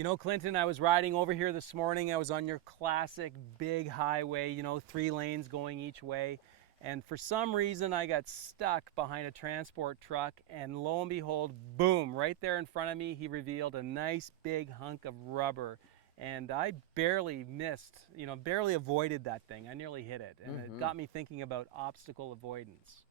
You know, Clinton, I was riding over here this morning. I was on your classic big highway, you know, 3 lanes going each way. And for some reason, I got stuck behind a transport truck, and lo and behold, boom, right there in front of me, he revealed a nice big hunk of rubber. And I barely missed, you know, barely avoided that thing. I nearly hit it. And it got me thinking about obstacle avoidance.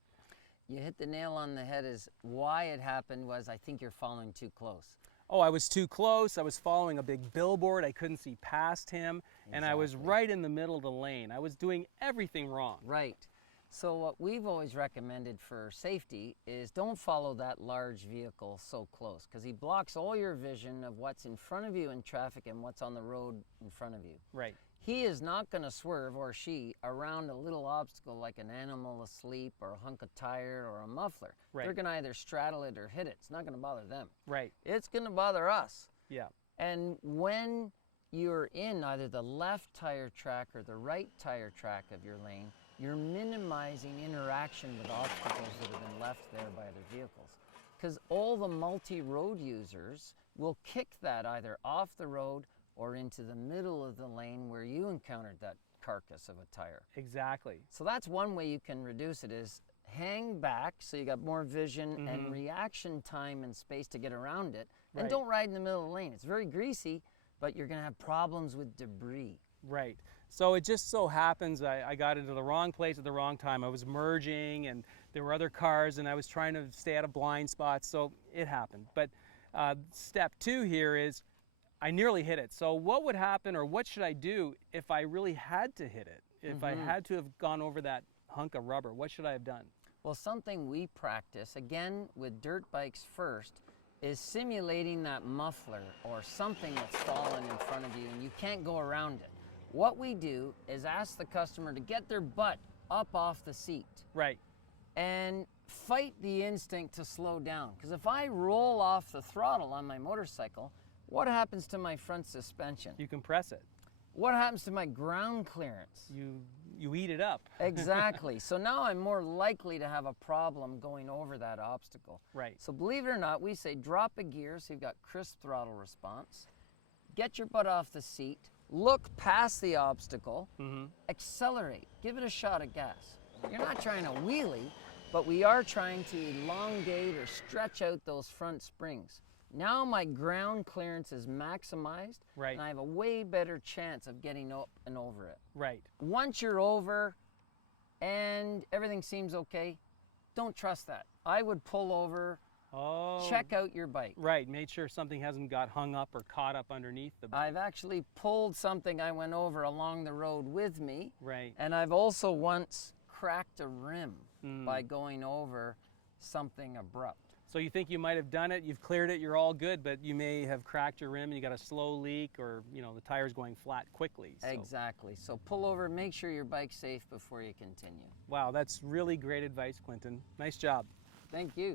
You hit the nail on the head. Is why it happened was I think you're following too close. Oh, I was too close. I was following a big billboard. I couldn't see past him. And I was right in the middle of the lane. I was doing everything wrong. Right. So what we've always recommended for safety is don't follow that large vehicle so close, because he blocks all your vision of what's in front of you in traffic and what's on the road in front of you. Right. He is not going to swerve, or she, around a little obstacle like an animal asleep or a hunk of tire or a muffler. Right. They're going to either straddle it or hit it. It's not going to bother them. Right. It's going to bother us. Yeah. And when you're in either the left tire track or the right tire track of your lane, you're minimizing interaction with obstacles that have been left there by other vehicles. Because all the multi-road users will kick that either off the road or into the middle of the lane where you encountered that carcass of a tire. Exactly. So that's one way you can reduce it, is hang back so you got more vision and reaction time and space to get around it. And Right. don't ride in the middle of the lane. It's very greasy, but you're going to have problems with debris. Right. So it just so happens I got into the wrong place at the wrong time. I was merging and there were other cars and I was trying to stay out of blind spots, so it happened. But step 2 here is I nearly hit it. So what would happen, or what should I do if I really had to hit it? If I had to have gone over that hunk of rubber, what should I have done? Well, something we practice, again with dirt bikes first, is simulating that muffler or something that's fallen in front of you and you can't go around it. What we do is ask the customer to get their butt up off the seat Right. and fight the instinct to slow down. Because if I roll off the throttle on my motorcycle, what happens to my front suspension? You compress it. What happens to my ground clearance? You eat it up. Exactly. So now I'm more likely to have a problem going over that obstacle. Right. So believe it or not, we say drop a gear so you've got crisp throttle response, get your butt off the seat, look past the obstacle, accelerate, give it a shot of gas. You're not trying to wheelie, but we are trying to elongate or stretch out those front springs. Now my ground clearance is maximized, Right. and I have a way better chance of getting up and over it. Right. Once you're over and everything seems okay, don't trust that. I would pull over, Oh. check out your bike. Right. Made sure something hasn't got hung up or caught up underneath the bike. I've actually pulled something I went over along the road with me. Right. And I've also once cracked a rim by going over something abrupt. So you think you might have done it, you've cleared it, you're all good, but you may have cracked your rim and you got a slow leak, or you know the tire's going flat quickly. So. Exactly. So pull over, make sure your bike's safe before you continue. Wow, that's really great advice, Clinton. Nice job. Thank you.